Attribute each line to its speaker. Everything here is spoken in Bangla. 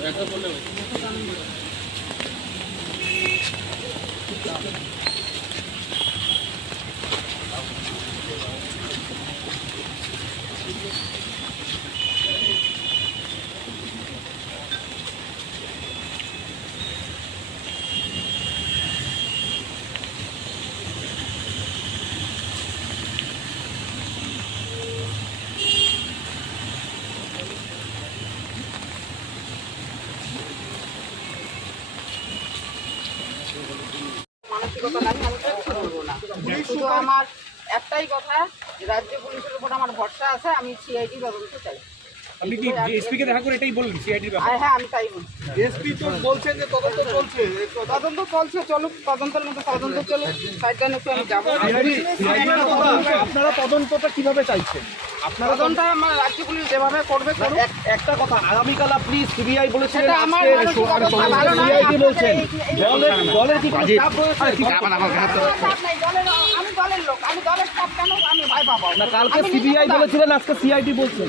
Speaker 1: Gracias por la মানসিকতা নাই আমি কিচ্ছু বলব না। শুধু আমার একটাই কথা রাজ্য পুলিশের উপর আমার ভরসা আছে আমি সিআইডি তদন্ত চাই।
Speaker 2: আপনি কি এসপি কে দেখা করে এটাই বললেন সিআইডির
Speaker 1: আর হ্যাঁ আমি তাই বলছি।
Speaker 3: এসপি তো বলছেন যে তদন্ত চলছে
Speaker 1: তদন্ত চলছে চলুক তদন্তের মতো তদন্ত চলুক একটু আমি যাব।
Speaker 3: আপনারা তদন্তটা কীভাবে চাইছেন? আপনারা
Speaker 1: মানে রাজ্য পুলিশ যেভাবে করবে করুক।
Speaker 3: একটা কথা আগামীকাল আপনি সিবিআই বলেছিলেন
Speaker 1: আমার
Speaker 3: বলছেন। দলের দলের কি কালকে সিবিআই বলেছিলেন আজকে সিআইডি বলছেন।